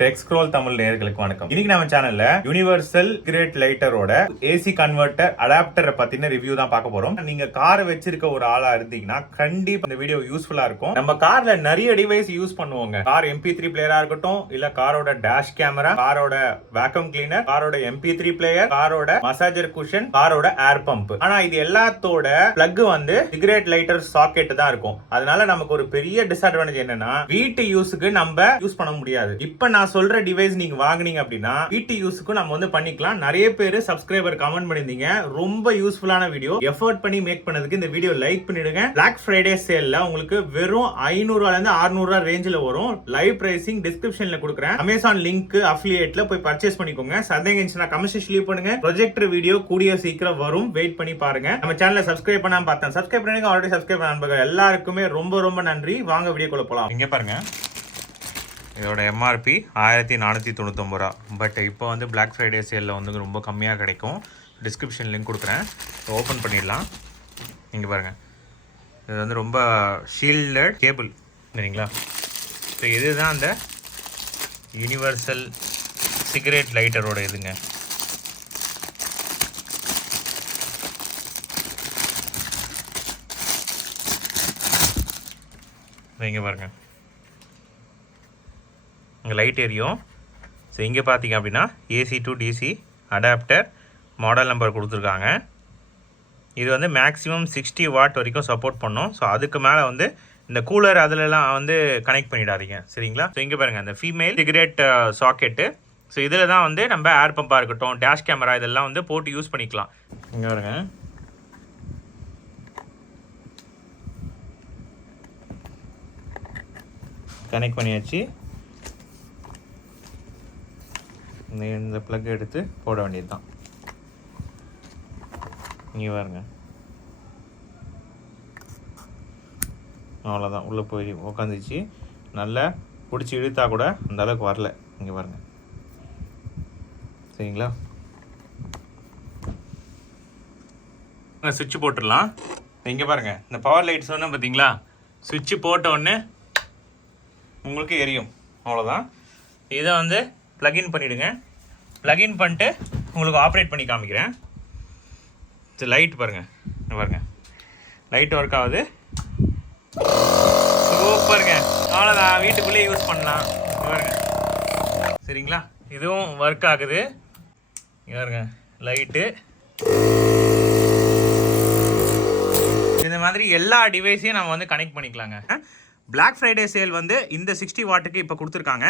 Tech scroll Tamil நேர்களுக்கு வணக்கம். இன்னைக்கு நம்ம சேனல்ல யூனிவர்சல் கிரேட் லைட்டரோட ஏசி கன்வெர்ட்டர் அடாப்டரை பத்தின ரிவ்யூ தான் பார்க்க போறோம். நீங்க கார் வச்சிருக்க ஒரு ஆளா இருந்தீங்கன்னா கண்டிப்பா இந்த வீடியோ யூஸ்ஃபுல்லா இருக்கும். நம்ம கார்ல நிறைய டிவைஸ் யூஸ் பண்ணுவோங்க. கார் எம்பி த்ரீ பிளேயரா இருக்கட்டும் இல்ல காரோட டேஷ் கேமரா காரோட வேக்கம் கிளீனர் காரோட எம்பி த்ரீ பிளேயர் காரோட மசாஜர் குஷன் காரோட ஏர் பம்ப் ஆனா இது எல்லாத்தோட பிளக் வந்து சிகரெட் லைட்டர் சாக்கெட் தான் இருக்கும். அதனால நமக்கு ஒரு பெரிய டிஸ்அட்வான்டேஜ் என்னன்னா வீட்டு யூஸுக்கு நம்ம யூஸ் பண்ண முடியாது. இப்ப நான் நான் சொல்ற டிவைஸ் நீங்க வாங்குனீங்க அப்படின்னா வீட்டு யூஸுக்கு நம்ம வந்து பண்ணிக்கலாம். நிறைய பேர் சப்ஸ்கிரைபர் கமெண்ட் பண்ணிருந்தீங்க ரொம்ப யூஸ்ஃபுல்லான வீடியோ எஃபோர்ட் பண்ணி மேக் பண்ணதுக்கு இந்த வீடியோ லைக் பண்ணிடுங்க. பிளாக் ஃப்ரைடே சேல்ல உங்களுக்கு வெறும் ஐநூறுல இருந்து அறுநூறுவா ரேஞ்சில் வரும். லைவ் பிரைசிங் டிஸ்கிரிப்ஷன்ல கொடுக்குறேன். அமேசான் லிங்க் அஃபிலியேட்ல போய் பர்ச்சேஸ் பண்ணிக்கோங்க. சந்தேகம் இருந்துச்சுன்னா கமெண்ட் லீவ் பண்ணுங்க. ப்ரொஜெக்டர் வீடியோ கூடிய சீக்கிரம் வரும். வெயிட் பண்ணி பாருங்க. நம்ம சேனலை சப்ஸ்கிரைப் பண்ணாம பார்த்தேன் சப்ஸ்கிரைப் பண்ணுங்க ஆல்ரெடி சப்ஸ்கிரைப் பண்ண நண்பர்கள் எல்லாருக்குமே ரொம்ப ரொம்ப நன்றி. வாங்க வீடியோக்குள்ள போலாம். இங்க பாருங்க. இதோட எம்ஆர்பி ஆயிரத்தி நானூற்றி தொண்ணூத்தொம்பது. ரூபா பட் இப்போ வந்து பிளாக் ஃப்ரைடே சேலில் வந்து ரொம்ப கம்மியாக கிடைக்கும். டிஸ்கிரிப்ஷன் லிங்க் கொடுக்குறேன். ஓப்பன் பண்ணிடலாம். இங்கே பாருங்கள் இது வந்து ரொம்ப ஷீல்டட் கேபிள் சரிங்களா? ஸோ இதுதான் அந்த யூனிவர்சல் சிகரெட் லைட்டரோட இதுங்க. இங்கே பாருங்கள் இங்கே லைட் எரியும். ஸோ இங்கே பார்த்தீங்க அப்படின்னா AC to DC adapter model number கொடுத்துருக்காங்க. இது வந்து மேக்ஸிமம் சிக்ஸ்டி வாட் வரைக்கும் சப்போர்ட் பண்ணும். ஸோ அதுக்கு மேலே வந்து இந்த கூலர் அதிலலாம் வந்து கனெக்ட் பண்ணிடாதீங்க. சரிங்களா? ஸோ இங்கே பாருங்கள் அந்த ஃபீமேல் சிகரெட் சாக்கெட்டு ஸோ இதில் தான் வந்து நம்ம ஏர் பம்பாக இருக்கட்டும் டேஷ் கேமரா இதெல்லாம் வந்து போட்டு யூஸ் பண்ணிக்கலாம். இங்கே பாருங்க. கனெக்ட் பண்ணியாச்சு. இந்த ப்ளக் எடுத்து போட வேண்டியது தான் இங்கே பாருங்க. அவ்வளோதான் உள்ளே போய் உக்காந்துச்சு. நல்லா பிடிச்சி இழுத்தா கூட அந்த அளவுக்கு வரல. இங்கே பாருங்க. சரிங்களா? சுவிட்ச் போட்டுடலாம். இங்கே பாருங்க. இந்த பவர் லைட் சொன்னேன் பார்த்தீங்களா சுவிட்ச் போட்ட உடனே உங்களுக்கு எரியும். அவ்வளோதான் இதை வந்து ப்ளகின் பண்ணிவிடுங்க ப்ளகின் பண்ணிட்டு உங்களுக்கு ஆப்ரேட் பண்ணி காமிக்கிறேன். சரி லைட் பாருங்கள் பாருங்கள் லைட் ஒர்க் ஆகுது. சூப்பருங்க. அவ்வளோதான் வீட்டுக்குள்ளேயே யூஸ் பண்ணலாம். பாருங்க. சரிங்களா? இதுவும் ஒர்க் ஆகுது. பாருங்க. லைட்டு இந்த மாதிரி எல்லா டிவைஸையும் நம்ம வந்து கனெக்ட் பண்ணிக்கலாங்க. பிளாக் ஃப்ரைடே சேல் வந்து இந்த சிக்ஸ்டி வாட்டுக்கு இப்போ கொடுத்துருக்காங்க.